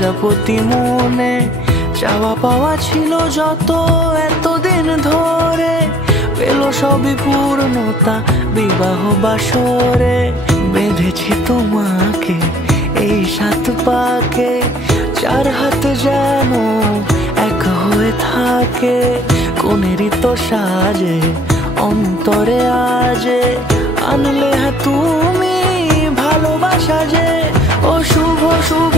প্রজাপতি মনে চাওয়া পাওয়া ছিল যত এতদিন ধরে, পেল সবই পূর্ণতা বিবাহ বাসরে। বেঁধেছি তোমাকে এই 7 পাকে, 4 হাত যেন এক হয়ে থাকে। কোনেরই তো সাজে অন্তরে আজে আনলে তুমি ভালোবাসা যে। ও শুভ শুভ